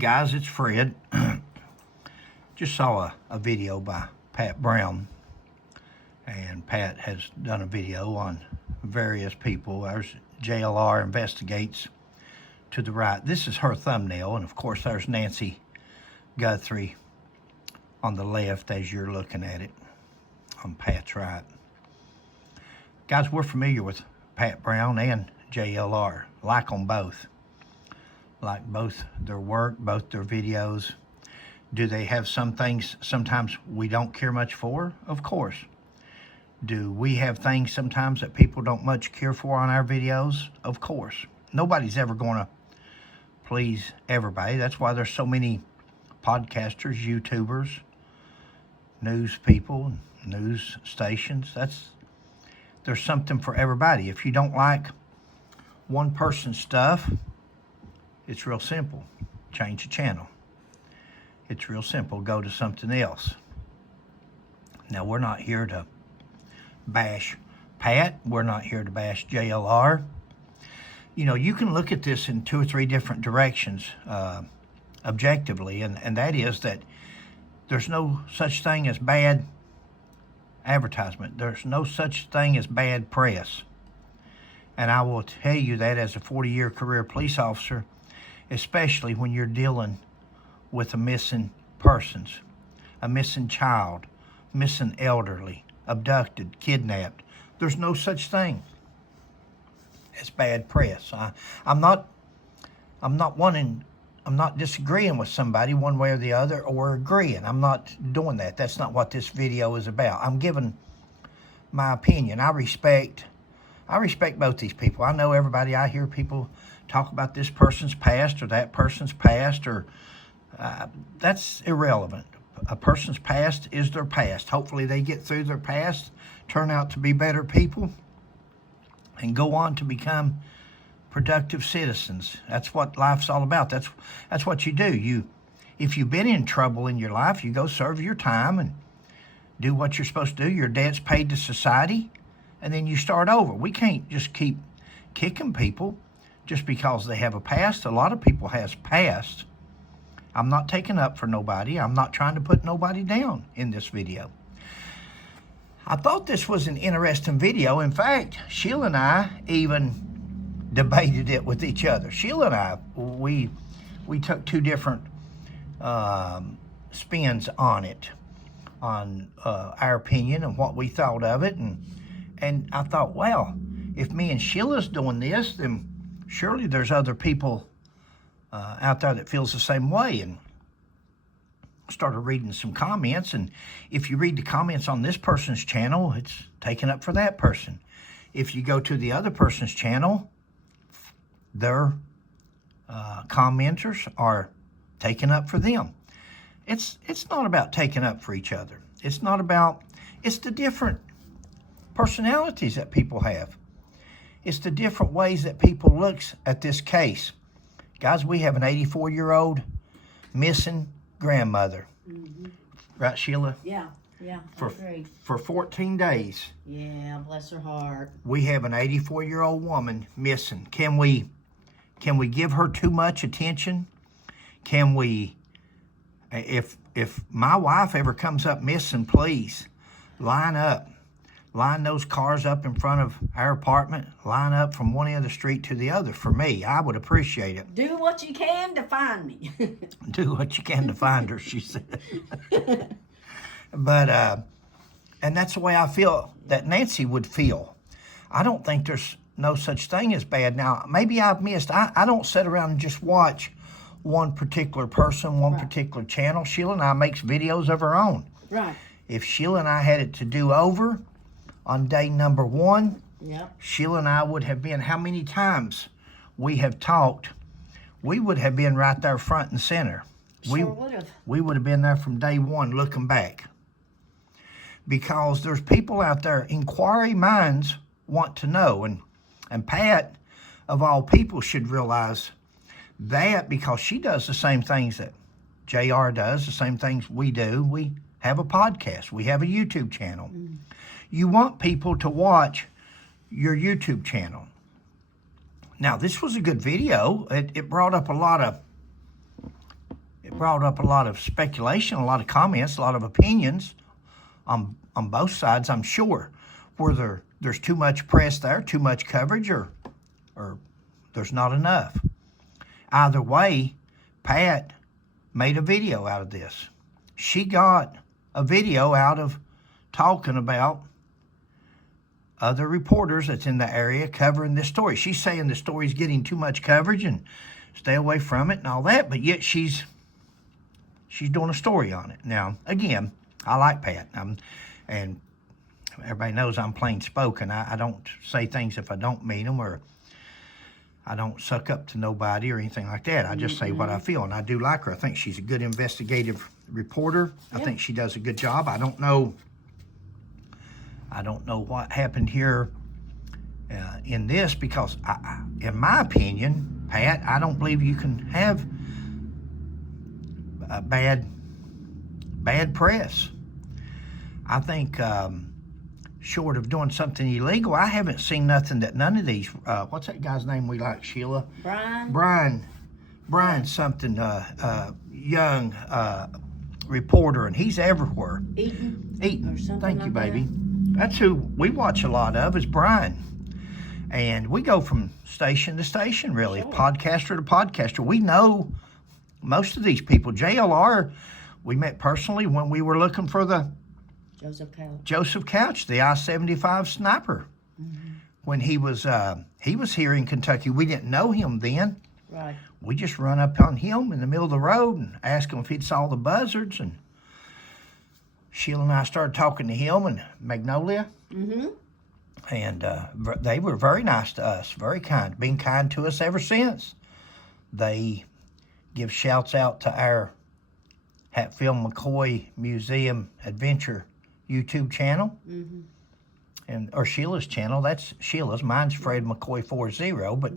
guys, it's Fred. Just saw a video by Pat Brown, and Pat has done a video on various people. There's JLR Investigates to the right. This is her thumbnail, and of course there's Nancy Guthrie on the left as you're looking at it on Pat's right. Guys, we're familiar with Pat Brown and JLR. Like them both. Like both their work, both their videos. Do they have some things sometimes we don't care much for? Of course. Do we have things sometimes that people don't much care for on our videos? Of course. Nobody's ever going to please everybody. That's why there's so many podcasters, YouTubers, news people, news stations. There's something for everybody. If you don't like one person's stuff, it's real simple. Change the channel. It's real simple. Go to something else. Now, we're not here to bash Pat. We're not here to bash JLR. You know, you can look at this in 2 or 3 different directions objectively, and that is that there's no such thing as bad advertisement. There's no such thing as bad press. And I will tell you that as a 40-year career police officer, especially when you're dealing with a missing persons, a missing child, missing elderly, abducted, kidnapped. There's no such thing as bad press. I'm not disagreeing with somebody one way or the other, or agreeing. I'm not doing that. That's not what this video is about. I'm giving my opinion. I respect both these people. I know everybody. I hear people talk about this person's past or that person's past, or that's irrelevant. A person's past is their past. Hopefully they get through their past, turn out to be better people, and go on to become productive citizens. That's what life's all about. That's what you do. If you've been in trouble in your life, you go serve your time and do what you're supposed to do. Your debt's paid to society, and then you start over. We can't just keep kicking people just because they have a past. A lot of people has past. I'm not taking up for nobody. I'm not trying to put nobody down in this video. I thought this was an interesting video. In fact, Sheila and I even debated it with each other. Sheila and I, we took 2 different spins on it, on our opinion and what we thought of it. And I thought, well, if me and Sheila's doing this, then surely there's other people out there that feels the same way. And started reading some comments, and if you read the comments on this person's channel, it's taken up for that person. If you go to the other person's channel, their commenters are taken up for them. It's not about taking up for each other. It's the different personalities that people have. It's the different ways that people look at this case. Guys, we have an 84-year-old missing grandmother. Mm-hmm. Right, Sheila? Yeah, I agree. For 14 days. Yeah, bless her heart. We have an 84-year-old woman missing. Can we give her too much attention? Can we, if my wife ever comes up missing, please line up. Line those cars up in front of our apartment. Line up from one end of the street to the other for me. I would appreciate it. Do what you can to find me. Do what you can to find her, she said. But, and that's the way I feel that Nancy would feel. I don't think there's no such thing as bad. Now, maybe I've missed. I don't sit around and just watch one particular person, one particular channel. Sheila and I makes videos of her own. Right. If Sheila and I had it to do over on day number 1, yep, Sheila and I would have been, how many times we have talked, we would have been right there front and center. Sure would have. We would have been there from day 1 looking back. Because there's people out there, inquiry minds want to know. And Pat, of all people, should realize that, because she does the same things that JR does, the same things we do. We have a podcast. We have a YouTube channel. Mm. You want people to watch your YouTube channel. Now, this was a good video. It brought up a lot of it brought up a lot of speculation, a lot of comments, a lot of opinions on both sides, I'm sure. Whether there's too much press there, too much coverage, or there's not enough. Either way, Pat made a video out of this. She got a video out of talking about other reporters that's in the area covering this story. She's saying the story's getting too much coverage and stay away from it and all that, but yet she's doing a story on it. Now, again, I like Pat, and everybody knows I'm plain spoken. I don't say things if I don't mean them, or I don't suck up to nobody or anything like that. I just say what I feel, and I do like her. I think she's a good investigative reporter. I think she does a good job. I don't know what happened here in this, because in my opinion, Pat, I don't believe you can have bad press. I think short of doing something illegal, I haven't seen nothing that none of these, what's that guy's name we like, Sheila? Brian something, young reporter, and he's everywhere. Eaton. Or something. Thank you, like baby. That's who we watch a lot of, is Brian. And we go from station to station, really, podcaster to podcaster. We know most of these people. JLR, we met personally when we were looking for the Joseph Couch, the I-75 sniper. When he was here in Kentucky. We didn't know him then. Right. We just run up on him in the middle of the road and asked him if he'd saw the buzzards, and Sheila and I started talking to him and Magnolia. And they were very nice to us, very kind, been kind to us ever since. They give shouts out to our Hatfield McCoy Museum Adventure YouTube channel, or Sheila's channel. That's Sheila's. Mine's Fred McCoy 40, but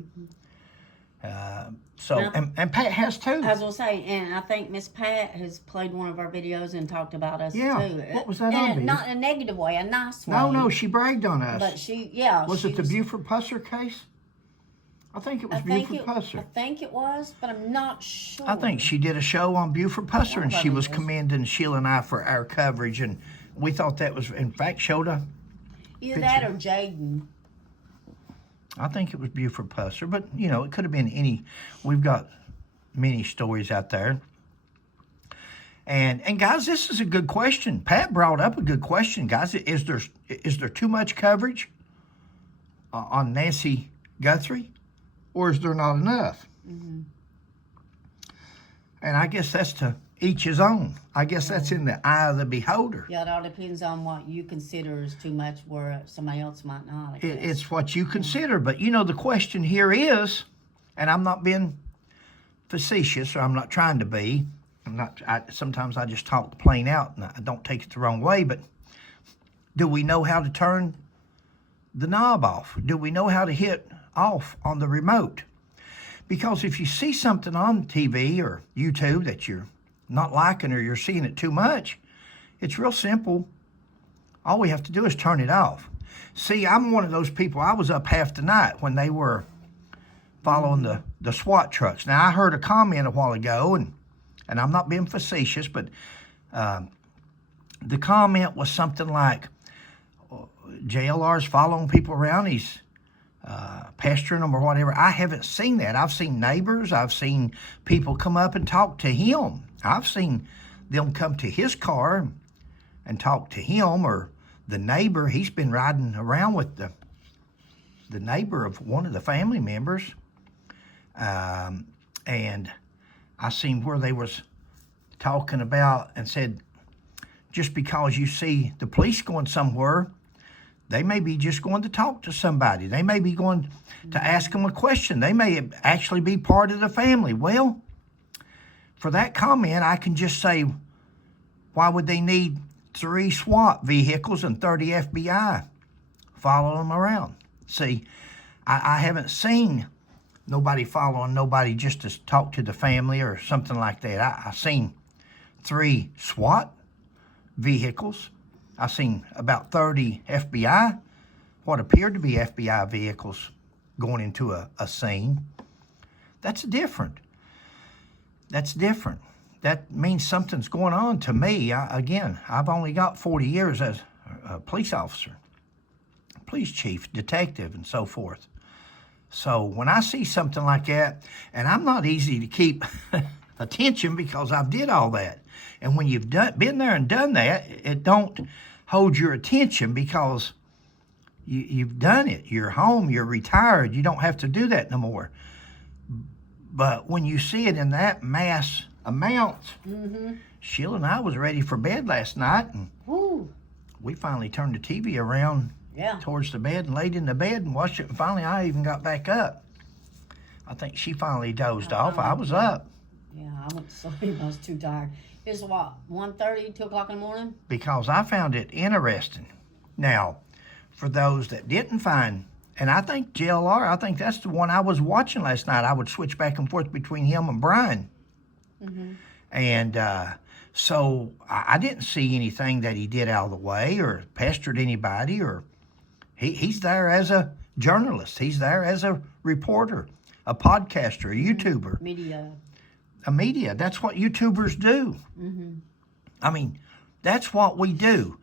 so and Pat has too. I was gonna say, and I think Miss Pat has played one of our videos and talked about us too. What was that on? Not in a negative way, a nice way. No, she bragged on us. But was it the Buford Pusser case? I think it was Buford Pusser. I think it was, but I'm not sure. I think she did a show on Buford Pusser, and she was commending Sheila and I for our coverage, and we thought that was, in fact, showed a either picture. that or Jaden. I think it was Buford Pusser, but, it could have been any. We've got many stories out there. And guys, this is a good question. Pat brought up a good question, guys. Is there too much coverage on Nancy Guthrie, or is there not enough? And I guess that's to each his own. I guess that's in the eye of the beholder. Yeah, it all depends on what you consider is too much, where somebody else might not. It's what you consider. But, the question here is, and I'm not being facetious, or I'm not trying to be. Sometimes I just talk plain out, and I don't take it the wrong way, but do we know how to turn the knob off? Do we know how to hit off on the remote? Because if you see something on TV or YouTube that you're not liking, or you're seeing it too much, it's real simple. All we have to do is turn it off. See, I'm one of those people. I was up half the night when they were following the SWAT trucks. Now, I heard a comment a while ago, and I'm not being facetious, but the comment was something like, JLR's following people around, he's pestering them or whatever. I haven't seen that. I've seen neighbors. I've seen people come up and talk to him. I've seen them come to his car and talk to him, or the neighbor. He's been riding around with the neighbor of one of the family members. And I seen where they was talking about and said, just because you see the police going somewhere, they may be just going to talk to somebody. They may be going to ask them a question. They may actually be part of the family. Well, for that comment, I can just say, why would they need 3 SWAT vehicles and 30 FBI following them around? See, I haven't seen nobody following nobody just to talk to the family or something like that. I seen 3 SWAT vehicles. I seen about 30 FBI, what appeared to be FBI vehicles going into a scene. That's different. that means something's going on to me. Again, I've only got 40 years as a police officer, police chief, detective, and so forth. So when I see something like that, and I'm not easy to keep attention because I've did all that. And when you've been there and done that, it don't hold your attention because you've done it. You're home, you're retired, you don't have to do that no more. But when you see it in that mass amount, Sheila and I was ready for bed last night, and we finally turned the TV around towards the bed and laid in the bed and watched it. And finally, I even got back up. I think she finally dozed off. I was up. Yeah, I went to sleep. I was too tired. It was what, 1:30, 2 o'clock in the morning? Because I found it interesting. Now, for those that didn't find, and I think JLR, I think that's the one I was watching last night. I would switch back and forth between him and Brian. And so I didn't see anything that he did out of the way or pestered anybody, or he's there as a journalist. He's there as a reporter, a podcaster, a YouTuber. A media. That's what YouTubers do. I mean, that's what we do.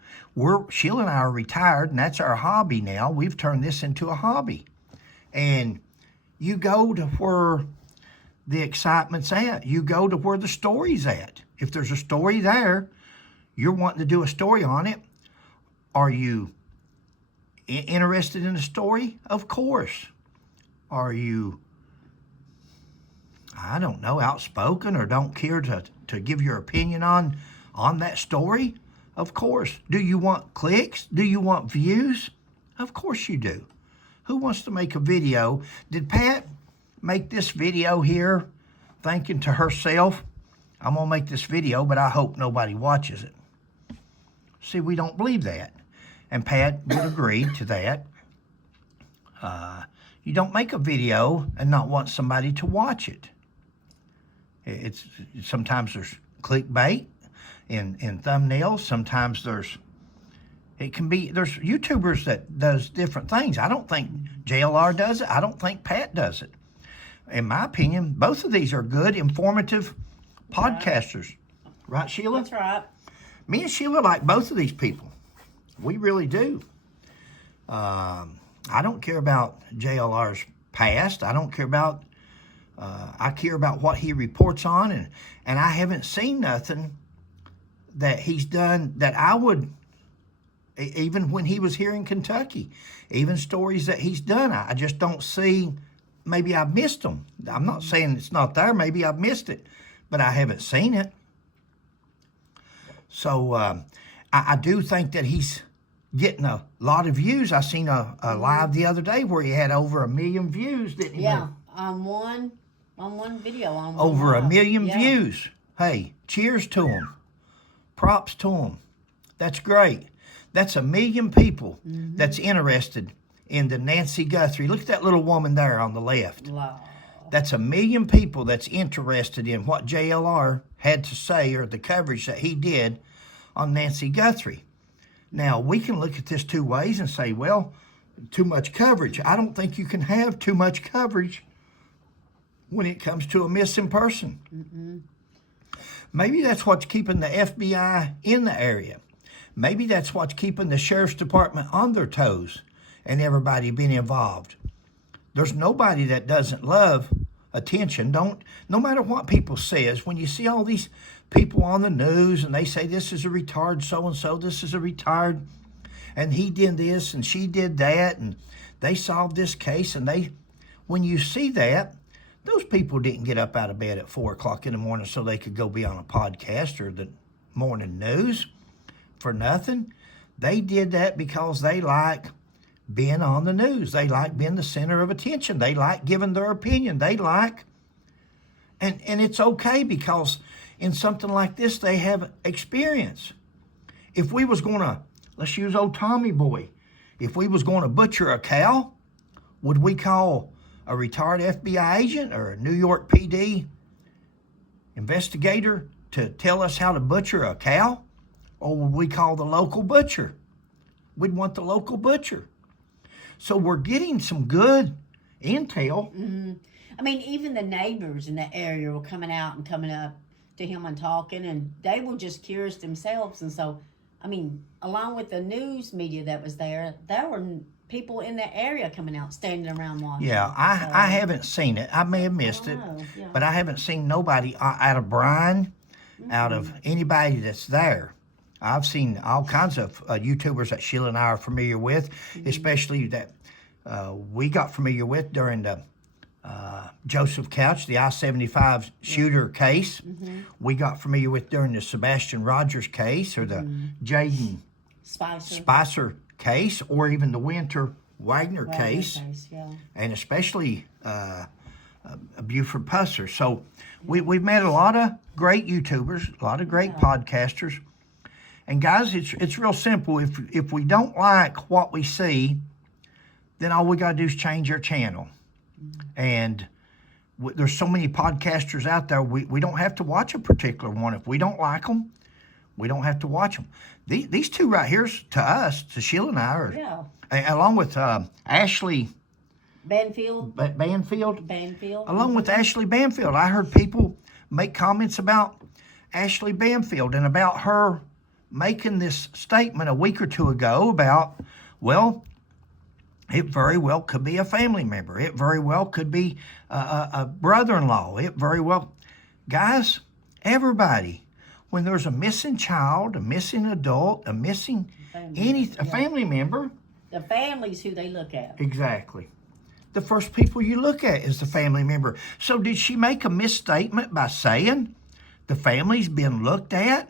Sheila and I are retired, and that's our hobby now. We've turned this into a hobby. And you go to where the excitement's at. You go to where the story's at. If there's a story there, you're wanting to do a story on it. Are you interested in the story? Of course. Are you, I don't know, outspoken or don't care to give your opinion on that story? Of course. Do you want clicks? Do you want views? Of course you do. Who wants to make a video? Did Pat make this video here thinking to herself, I'm going to make this video, but I hope nobody watches it? See, we don't believe that. And Pat would agree to that. You don't make a video and not want somebody to watch it. It's sometimes there's clickbait in thumbnails. Sometimes there's YouTubers that does different things. I don't think JLR does it. I don't think Pat does it. In my opinion, both of these are good, informative podcasters. Right, Sheila? That's right. Me and Sheila like both of these people. We really do. I don't care about JLR's past. I don't care about, I care about what he reports on, and I haven't seen nothing that he's done that I would, even when he was here in Kentucky, even stories that he's done, I just don't see. Maybe I've missed them. I'm not saying it's not there. Maybe I've missed it, but I haven't seen it. So I do think that he's getting a lot of views. I seen a live the other day where he had over 1 million views, didn't he? Yeah, on one video. Over 1 million views. Hey, cheers to him. Props to him. That's great. That's 1 million people that's interested in the Nancy Guthrie. Look at that little woman there on the left. Wow. That's 1 million people that's interested in what JLR had to say or the coverage that he did on Nancy Guthrie. Now, we can look at this two ways and say, well, too much coverage. I don't think you can have too much coverage when it comes to a missing person. Maybe that's what's keeping the FBI in the area. Maybe that's what's keeping the Sheriff's Department on their toes and everybody being involved. There's nobody that doesn't love attention. No matter what people says, when you see all these people on the news and they say this is a retired so-and-so, this is a retired, and he did this and she did that, and they solved this case, and when you see that, those people didn't get up out of bed at 4 o'clock in the morning so they could go be on a podcast or the morning news for nothing. They did that because they like being on the news. They like being the center of attention. They like giving their opinion. They like, and it's okay because in something like this, they have experience. If we was going to, let's use old Tommy Boy, if we was going to butcher a cow, would we call a retired FBI agent or a New York PD investigator to tell us how to butcher a cow? Or would we call the local butcher? We'd want the local butcher. So we're getting some good intel. I mean, even the neighbors in that area were coming up to him and talking, and they were just curious themselves. And so, I mean, along with the news media that was there were people in the area coming out, standing around watching. Yeah, I haven't seen it. I may have missed it, Yeah. but I haven't seen nobody out of Brian, out of anybody that's there. I've seen all kinds of YouTubers that Sheila and I are familiar with, especially that we got familiar with during the Joseph Couch, the I-75 shooter case. We got familiar with during the Sebastian Rogers case, or the Jaden Spicer case, or even the Winter Wagner case, yeah. and especially Buford Pusser. So we've met a lot of great YouTubers, a lot of great podcasters. And guys, it's real simple. If we don't like what we see, then all we got to do is change our channel. And there's so many podcasters out there, we don't have to watch a particular one. If we don't like them, we don't have to watch them. These two right here, to us, to Sheila and I, are, along with Ashley Banfield. Along with Ashley Banfield. I heard people make comments about Ashley Banfield and about her making this statement a week or two ago about, well, it very well could be a family member. It very well could be a brother-in-law. It very well... Guys, everybody, when there's a missing child, a missing adult, a missing... family member... The family's who they look at. Exactly. The first people you look at is the family member. So did she make a misstatement by saying the family's been looked at?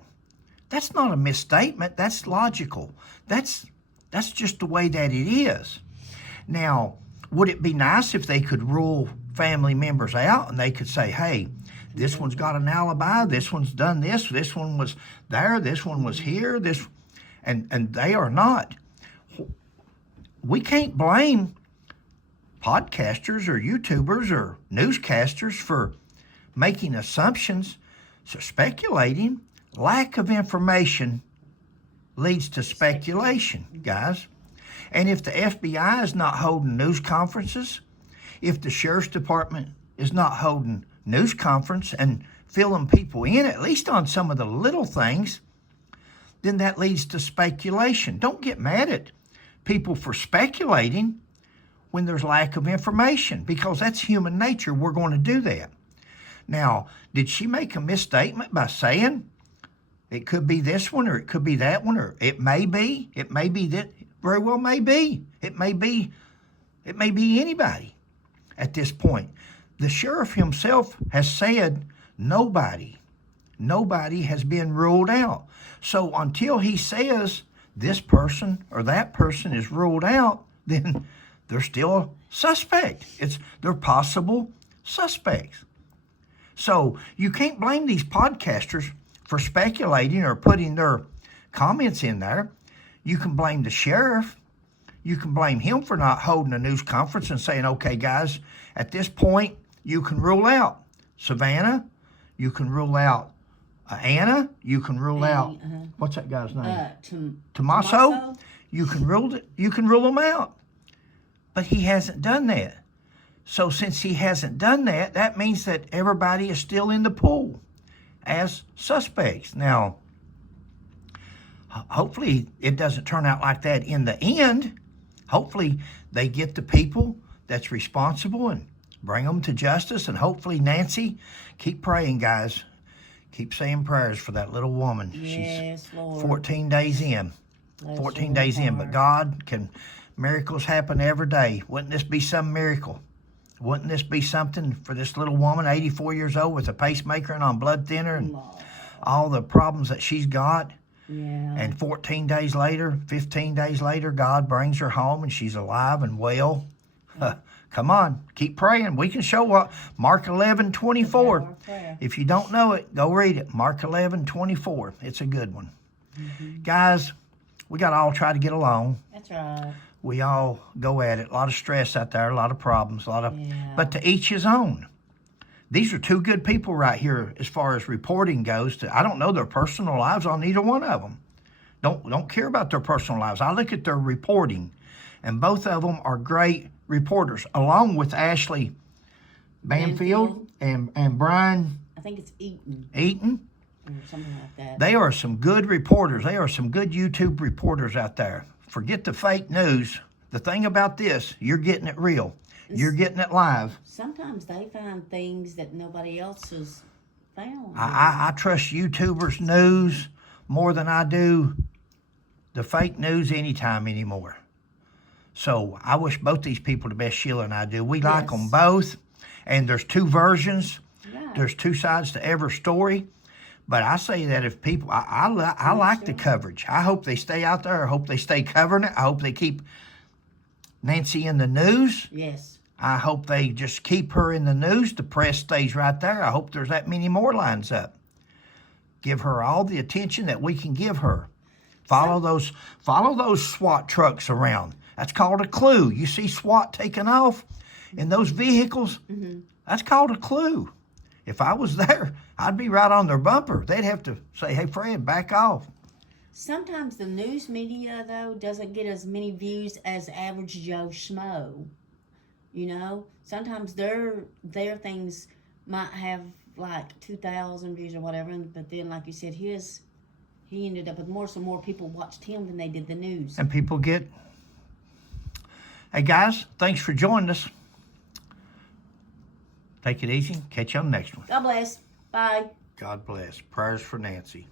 That's not a misstatement. That's logical. That's just the way that it is. Now, would it be nice if they could rule family members out and they could say, hey, this one's got an alibi, this one's done this one was there, this one was here, and they are not. We can't blame podcasters or YouTubers or newscasters for making assumptions, so speculating. Lack of information leads to speculation, guys. And if the FBI is not holding news conferences, if the Sheriff's Department is not holding news conference and filling people in, at least on some of the little things, then that leads to speculation. Don't get mad at people for speculating when there's lack of information, because that's human nature. We're going to do that. Now, did she make a misstatement by saying it could be this one, or it could be that one, or it may be that, very well may be. It may be anybody at this point. The sheriff himself has said nobody has been ruled out. So until he says this person or that person is ruled out, then they're still a suspect. They're possible suspects. So you can't blame these podcasters for speculating or putting their comments in there. You can blame the sheriff. You can blame him for not holding a news conference and saying, okay, guys, at this point, you can rule out Savannah. You can rule out Anna. You can rule out, what's that guy's name? Tommaso. You can rule them out. But he hasn't done that. So since he hasn't done that, that means that everybody is still in the pool as suspects. Now, hopefully it doesn't turn out like that in the end. Hopefully they get the people that's responsible and bring them to justice. And hopefully, Nancy, keep praying, guys. Keep saying prayers for that little woman. Yes, She's Lord. 14 days in. 14 days in. But God miracles happen every day. Wouldn't this be some miracle? Wouldn't this be something for this little woman, 84 years old, with a pacemaker and on blood thinner and all the problems that she's got? Yeah. And 14 days later, 15 days later, God brings her home and she's alive and well. Come on, keep praying. We can show what Mark 11:24. If you don't know it, go read it. Mark 11:24. It's a good one. Guys, we got to all try to get along. That's right. We all go at it. A lot of stress out there, a lot of problems, but to each his own. These are two good people right here as far as reporting goes. I don't know their personal lives on either one of them. Don't care about their personal lives. I look at their reporting, and both of them are great reporters, along with Ashley Banfield and Brian I think it's Eaton Eaton. or something like that. They are some good reporters. They are some good YouTube reporters out there. Forget the fake news. The thing about this, you're getting it real. You're getting it live. Sometimes they find things that nobody else has found. I trust YouTubers' news more than I do the fake news anytime anymore. So I wish both these people the best, Sheila and I do. We like them both, and there's two versions. Right. There's two sides to every story. But I say that if people, I like the coverage. I hope they stay out there. I hope they stay covering it. I hope they keep Nancy in the news. Yes. I hope they just keep her in the news. The press stays right there. I hope there's that many more lines up. Give her all the attention that we can give her. Follow those SWAT trucks around. That's called a clue. You see SWAT taking off in those vehicles? Mm-hmm. That's called a clue. If I was there, I'd be right on their bumper. They'd have to say, hey, Fred, back off. Sometimes the news media, though, doesn't get as many views as average Joe Schmo. You know? Sometimes their things might have like 2,000 views or whatever, but then, like you said, he ended up with more, so more people watched him than they did the news. And people get... Hey, guys, thanks for joining us. Take it easy. Catch you on the next one. God bless. Bye. God bless. Prayers for Nancy.